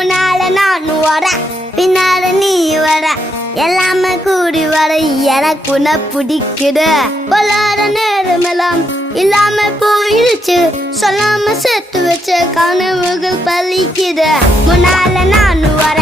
முன்னால நான் வர பின்னால நீ வர எல்லாமே கூடி வர எனக்கு உன்னை பிடிக்குது பொல்லாத நேரமெல்லாம் இல்லாம போயிடுச்சு சொல்லாம சேர்த்து வச்ச கனவுகள் பலிக்குது முன்னால நான் வர